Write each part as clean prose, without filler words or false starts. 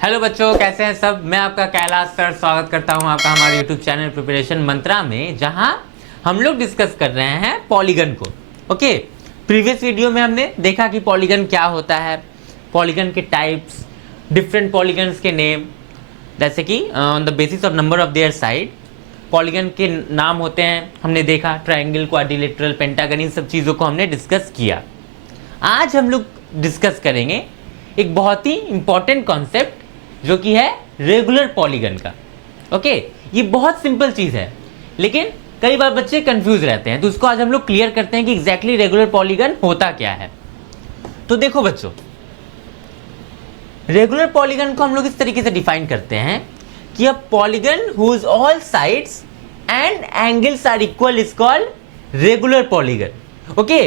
Hello बच्चों, कैसे हैं सब। मैं आपका कैलाश सर स्वागत करता हूं आपका हमारे यूट्यूब चैनल प्रिपरेशन मंत्रा में, जहां हम लोग डिस्कस कर रहे हैं पॉलीगन को। ओके, प्रीवियस वीडियो में हमने देखा कि पॉलीगन क्या होता है, पॉलीगन के टाइप्स, डिफरेंट पॉलीगन्स के नेम, जैसे कि on the basis of number of their side polygon के नाम होते हैं। हमने देखा ट्रायंगल, क्वाड्रिलेटरल, पेंटागन, इन सब चीज़ों को हमने डिस्कस किया। आज हम लोग डिस्कस करेंगे एक बहुत ही इंपॉर्टेंट कॉन्सेप्ट जो कि है रेगुलर पॉलीगन का। ओके, ये बहुत सिंपल चीज़ है, लेकिन कई बार बच्चे कंफ्यूज रहते हैं, तो उसको आज हम लोग क्लियर करते हैं कि एग्जैक्टली रेगुलर पॉलीगन होता क्या है। तो देखो बच्चों, रेगुलर पॉलीगन को हम लोग इस तरीके से डिफाइन करते हैं कि a polygon whose all sides and angles are equal is called regular polygon. Okay,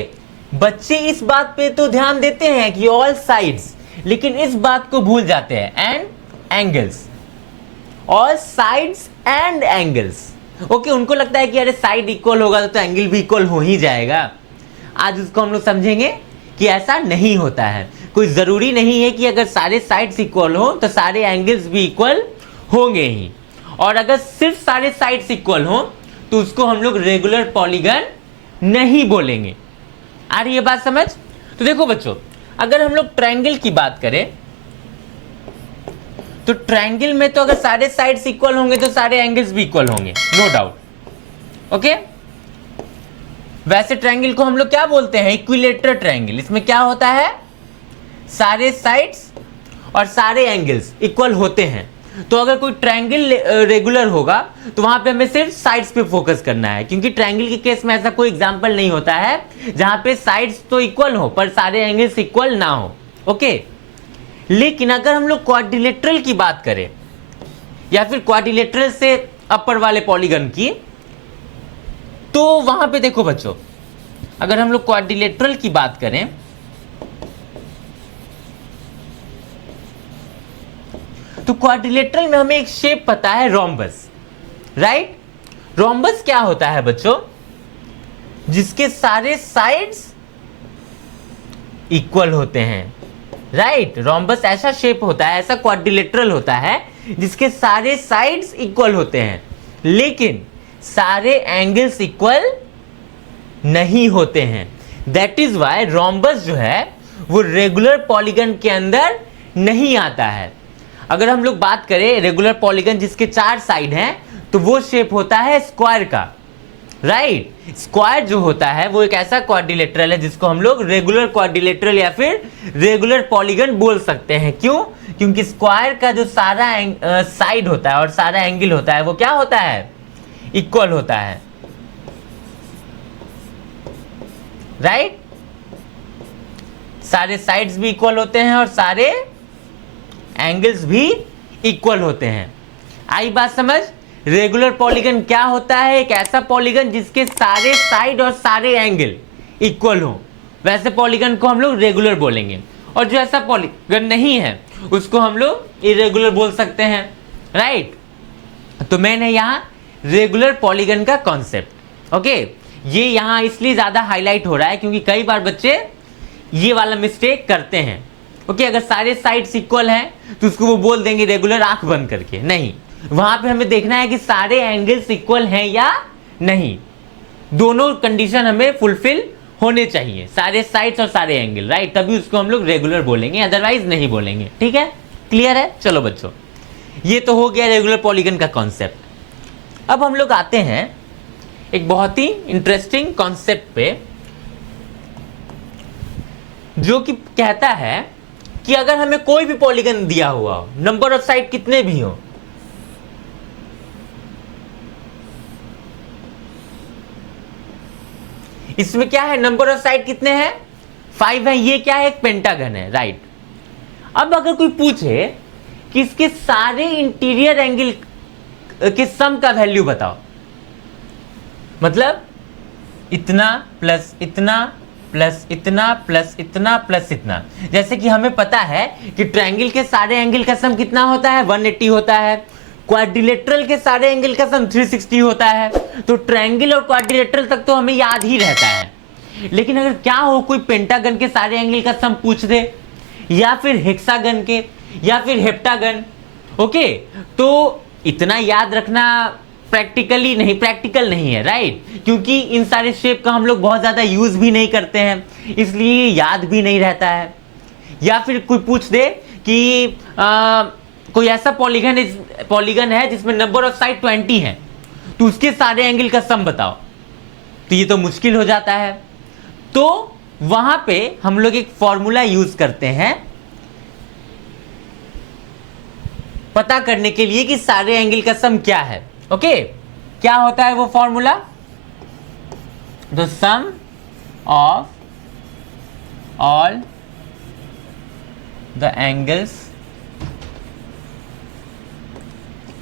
बच्चे इस बात पे तो ध्यान देते हैं कि ऑल साइड्स, लेकिन इस बात को भूल जाते हैं and angles, all sides and angles. Okay, उनको लगता है कि अरे साइड इक्वल होगा तो एंगल भी इक्वल हो ही जाएगा। आज उसको हम लोग समझेंगे कि ऐसा नहीं होता है। कोई जरूरी नहीं है कि अगर सारे साइड्स इक्वल हो तो सारे एंगल्स भी इक्वल होंगे ही, और अगर सिर्फ सारे साइड्स इक्वल हो तो उसको हम लोग रेगुलर पॉलीगन नहीं बोलेंगे। आ रही है बात समझ? तो देखो बच्चों, अगर हम लोग ट्रायंगल की बात करें तो ट्रायंगल में तो अगर सारे साइड्स इक्वल होंगे तो सारे एंगल्स भी इक्वल होंगे, नो डाउट। ओके, वैसे ट्रायंगल को हम लोग क्या बोलते हैं? Equilateral triangle. इसमें क्या होता है? सारे साइड्स और सारे एंगल्स इक्वल होते हैं। तो अगर कोई ट्रायंगल रेगुलर होगा तो वहां पे हमें सिर्फ साइड्स पे फोकस करना है, क्योंकि ट्रायंगल के केस में ऐसा कोई एग्जांपल नहीं होता है जहां पे साइड्स तो इक्वल हो पर सारे एंगल्स इक्वल ना हो। ओके, लेकिन अगर हम लोग क्वाड्रिलेटरल की बात करें या फिर क्वाड्रिलेटरल से अपर वाले पॉलीगन की, तो वहां पे देखो बच्चों, अगर हम लोग क्वाड्रिलेटरल की बात करें तो क्वाड्रिलेटरल में हमें एक शेप पता है, रोम्बस, राइट। रोम्बस क्या होता है बच्चों? जिसके सारे साइड्स इक्वल होते हैं, राइट। रोम्बस ऐसा शेप होता है, ऐसा क्वाड्रिलेटरल होता है जिसके सारे साइड्स इक्वल होते हैं, लेकिन सारे एंगल्स इक्वल नहीं होते हैं। दैट इज वाई रोम्बस जो है वो रेगुलर पॉलीगन के अंदर नहीं आता है। अगर हम लोग बात करें रेगुलर पॉलीगन जिसके 4 साइड हैं, तो वो शेप होता है स्क्वायर का, राइट। स्क्वायर जो होता है वो एक ऐसा क्वाड्रिलेटरल है जिसको हम लोग रेगुलर क्वाड्रिलेटरल या फिर रेगुलर पॉलीगन बोल सकते हैं। क्यों? क्योंकि स्क्वायर का जो सारा साइड होता है और सारा एंगल होता है वो क्या होता है? इक्वल होता है, राइट। सारे साइड्स भी इक्वल होते हैं और सारे एंगल्स भी इक्वल होते हैं। आई बात समझ? रेगुलर पॉलीगन क्या होता है? एक ऐसा पॉलीगन जिसके सारे साइड और सारे एंगल इक्वल हो, वैसे पॉलीगन को हम लोग रेगुलर बोलेंगे। और जो ऐसा पॉलीगन नहीं है उसको हम लोग इरेगुलर बोल सकते हैं, राइट। तो मैंने यहां रेगुलर पॉलीगन का कॉन्सेप्ट, ओके, ये यहां इसलिए ज्यादा हाईलाइट हो रहा है क्योंकि कई बार बच्चे ये वाला मिस्टेक करते हैं। ओके, अगर सारे साइड्स इक्वल हैं तो उसको वो बोल देंगे रेगुलर आंख बंद करके। नहीं, वहां पे हमें देखना है कि सारे एंगल्स इक्वल हैं या नहीं। दोनों कंडीशन हमें फुलफिल होने चाहिए, सारे साइड्स और सारे एंगल, राइट। तभी उसको हम लोग रेगुलर बोलेंगे, अदरवाइज नहीं बोलेंगे। ठीक है, क्लियर है? चलो बच्चों, ये तो हो गया रेगुलर पॉलीगन का कॉन्सेप्ट। अब हम लोग आते हैं एक बहुत ही इंटरेस्टिंग कॉन्सेप्ट पे, जो कि कहता है कि अगर हमें कोई भी पॉलीगन दिया हुआ हो, नंबर ऑफ साइड कितने भी हो, इसमें क्या है? नंबर ऑफ साइड कितने हैं? 5 है। ये क्या है? एक पेंटागन है, राइट। अब अगर कोई पूछे कि इसके सारे इंटीरियर एंगल के सम का वैल्यू बताओ, मतलब इतना प्लस इतना प्लस इतना प्लस इतना प्लस इतना। जैसे कि हमें पता है कि ट्रायंगल के सारे एंगल का सम कितना होता है? 180 होता है। क्वाड्रिलेटरल के सारे एंगल का सम 360 होता है। तो ट्रायंगल और क्वाड्रिलेटरल तक तो हमें याद ही रहता है, लेकिन अगर क्या हो कोई पेंटागन के सारे एंगल का सम पूछ दे या फिर हेक्सागन के या फिर हेप्टागन। ओके, तो इतना याद रखना प्रैक्टिकल नहीं है, राइट, क्योंकि इन सारे शेप का हम लोग बहुत ज़्यादा यूज़ भी नहीं करते हैं, इसलिए याद भी नहीं रहता है। या फिर कोई पूछ दे कि कोई ऐसा पॉलीगन है जिसमें नंबर ऑफ साइड 20 है, तो उसके सारे एंगल का सम बताओ, तो ये तो मुश्किल हो जाता है। तो वहां पे हम लोग एक फॉर्मूला यूज करते हैं पता करने के लिए कि सारे एंगल का सम क्या है। ओके, क्या होता है वो formula? The sum of all the angles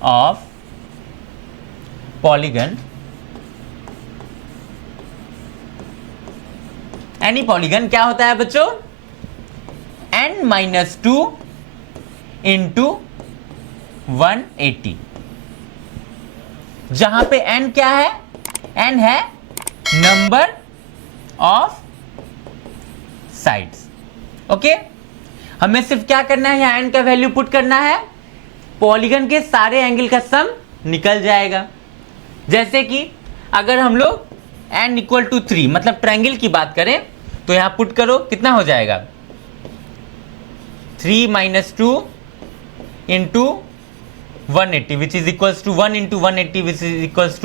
of polygon, any polygon, क्या होता है बच्चों? n-2 इंटू 180, जहां पे n क्या है? n है नंबर ऑफ साइड्स। ओके, हमें सिर्फ क्या करना है, यहां n का वैल्यू पुट करना है, पॉलीगन के सारे एंगल का सम निकल जाएगा। जैसे कि अगर हम लोग n इक्वल टू 3 मतलब ट्रायंगल की बात करें तो यहां पुट करो, कितना हो जाएगा? 3 - 2 into 180 which is equals to 1 into 180 which is equals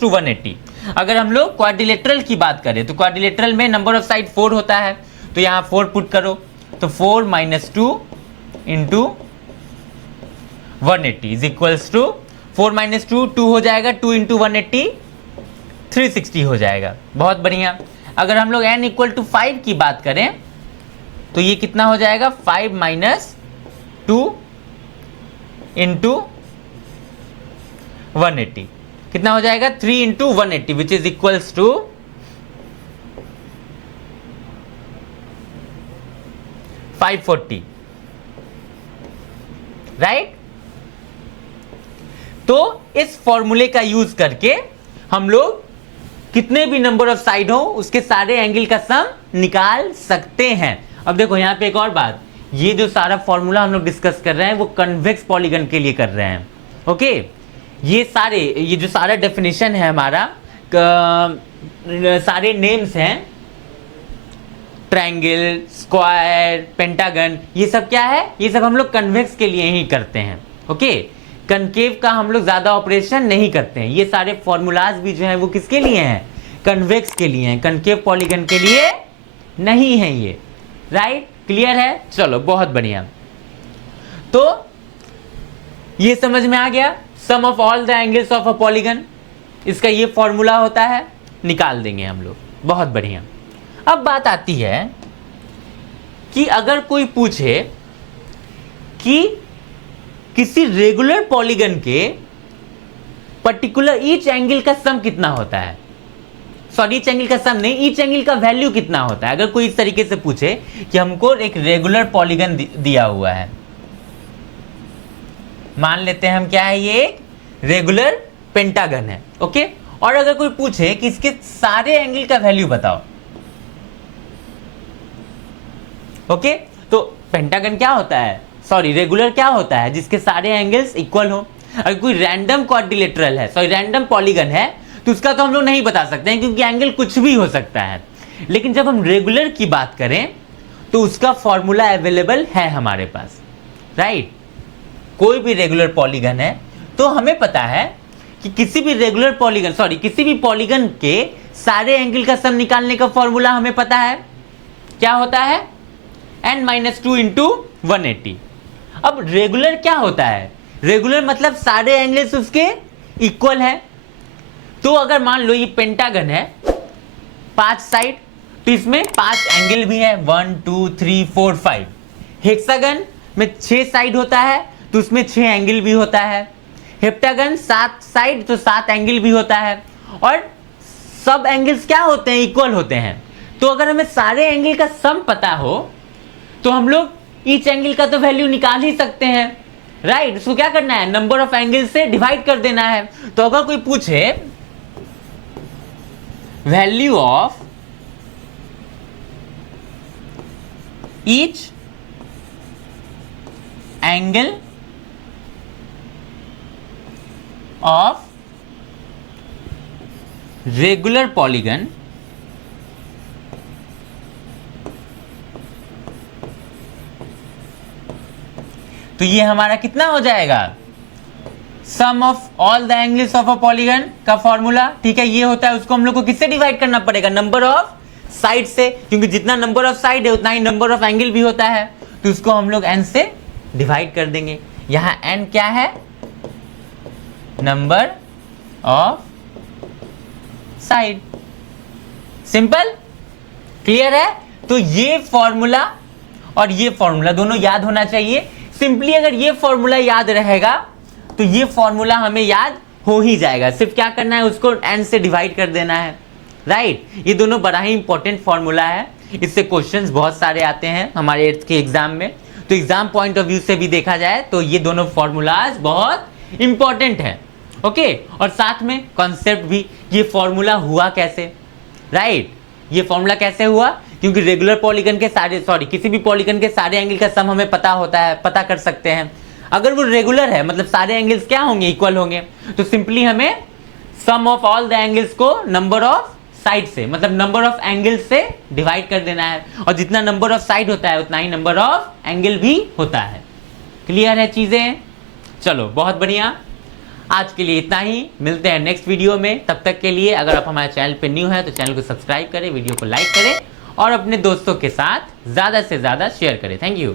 to 180। अगर हम लोग क्वाड्रिलेटरल की बात करें तो क्वाड्रिलेटरल में नंबर ऑफ साइड 4 होता है, तो यहां 4 पुट करो, तो 4 - 2 इंटू 180 इज इक्वल्स टू 4 - 2 2 हो जाएगा, 2 इंटू 180 360 हो जाएगा। बहुत बढ़िया। अगर हम लोग n इक्वल टू 5 की बात करें तो ये कितना हो जाएगा? 5 - 2 इंटू 180 कितना हो जाएगा? 3 into 180 which is equals to 540, right. तो इस फॉर्मूले का यूज करके हम लोग कितने भी नंबर ऑफ साइड हो उसके सारे एंगल का सम निकाल सकते हैं। अब देखो यहां पे एक और बात, ये जो सारा फॉर्मूला हम लोग डिस्कस कर रहे हैं वो कन्वेक्स पॉलीगन के लिए कर रहे हैं। ओके, ये जो सारा डेफिनेशन है हमारा, सारे नेम्स हैं, ट्रायंगल, स्क्वायर, पेंटागन, ये सब क्या है? ये सब हम लोग कन्वेक्स के लिए ही करते हैं। ओके, कनकेव का हम लोग ज्यादा ऑपरेशन नहीं करते हैं। ये सारे फॉर्मूलाज भी जो है वो किसके लिए हैं? कन्वेक्स के लिए हैं, कनकेव पॉलीगन के लिए नहीं है ये, राइट। क्लियर है? चलो बहुत बढ़िया। तो ये समझ में आ गया, sum of all the angles of a polygon, इसका ये फॉर्मूला होता है, निकाल देंगे हम लोग। बहुत बढ़िया। अब बात आती है कि अगर कोई पूछे कि किसी रेगुलर पॉलीगन के पर्टिकुलर ईच एंगल का सम कितना होता है, सॉरी ईच एंगल का सम नहीं, ईच एंगल का वैल्यू कितना होता है। अगर कोई इस तरीके से पूछे कि हमको एक रेगुलर पॉलीगन दिया हुआ है, मान लेते हैं हम क्या है, ये एक रेगुलर पेंटागन है। ओके, और अगर कोई पूछे कि इसके सारे एंगल का वैल्यू बताओ, ओके, तो पेंटागन क्या होता है, सॉरी रेगुलर क्या होता है? जिसके सारे एंगल्स इक्वल हो। अगर कोई रैंडम क्वाड्रिलेटरल है, सॉरी रैंडम पॉलीगन है, तो उसका तो हम लोग नहीं बता सकते हैं क्योंकि एंगल कुछ भी हो सकता है। लेकिन जब हम रेगुलर की बात करें तो उसका फॉर्मूला अवेलेबल है हमारे पास, राइट। कोई भी रेगुलर पॉलीगन है तो हमें पता है कि किसी भी रेगुलर पॉलीगन, सॉरी किसी भी पॉलीगन के सारे एंगल का सम निकालने का फॉर्मूला हमें पता है, क्या होता है? n-2 into 180। अब रेगुलर क्या होता है? रेगुलर मतलब सारे एंगल्स उसके इक्वल है। तो अगर मान लो ये पेंटागन है, 5 साइड, तो इसमें 5 एंगल भी है, 1 2 3 4 5। हेक्सागन में 6 साइड होता है तो उसमें 6 एंगल भी होता है। हेप्टागन 7 साइड तो 7 एंगल भी होता है, और सब एंगल्स क्या होते हैं? इक्वल होते हैं। तो अगर हमें सारे एंगल का सम पता हो तो हम लोग ईच एंगल का तो वैल्यू निकाल ही सकते हैं, राइट। इसको क्या करना है? नंबर ऑफ एंगल से डिवाइड कर देना है। तो अगर कोई पूछे value of each angle of regular polygon तो ये हमारा कितना हो जाएगा, sum of all the angles of a polygon का फॉर्मूला। ठीक है, ये होता है, उसको हम लोग को किससे डिवाइड करना पड़ेगा, नंबर ऑफ साइड से, क्योंकि जितना नंबर ऑफ साइड है उतना ही नंबर ऑफ एंगल भी होता है, तो उसको हम लोग n से डिवाइड कर देंगे। यहां n क्या है, number of side. Simple, clear है। तो ये फॉर्मूला और ये फॉर्मूला दोनों याद होना चाहिए। सिंपली अगर ये फॉर्मूला याद रहेगा तो ये फॉर्मूला हमें याद हो ही जाएगा, सिर्फ क्या करना है, उसको n से डिवाइड कर देना है, राइट। ये दोनों बड़ा ही इंपॉर्टेंट फॉर्मूला है, इससे क्वेश्चंस बहुत सारे आते हैं हमारे 8th के एग्जाम में। तो एग्जाम पॉइंट ऑफ व्यू से भी देखा जाए तो ये दोनों फॉर्मूलाज बहुत इंपॉर्टेंट है, ओके। और साथ में कॉन्सेप्ट भी, ये फॉर्मूला हुआ कैसे, राइट। ये फॉर्मूला कैसे हुआ, क्योंकि रेगुलर पॉलीगन के सारे, किसी भी पॉलीगन के सारे एंगल का सम हमें पता होता है, पता कर सकते हैं। अगर वो रेगुलर है मतलब सारे एंगल्स क्या होंगे, इक्वल होंगे, तो सिंपली हमें सम ऑफ ऑल द एंगल्स को नंबर ऑफ साइड से, मतलब नंबर ऑफ एंगल्स से डिवाइड कर देना है, और जितना नंबर ऑफ साइड होता है उतना ही नंबर ऑफ एंगल भी होता है। क्लियर है चीजें, चलो बहुत बढ़िया। आज के लिए इतना ही, मिलते हैं नेक्स्ट वीडियो में। तब तक के लिए अगर आप हमारे चैनल पे न्यू हैं तो चैनल को सब्सक्राइब करें, वीडियो को लाइक करें और अपने दोस्तों के साथ ज़्यादा से ज़्यादा शेयर करें। Thank you.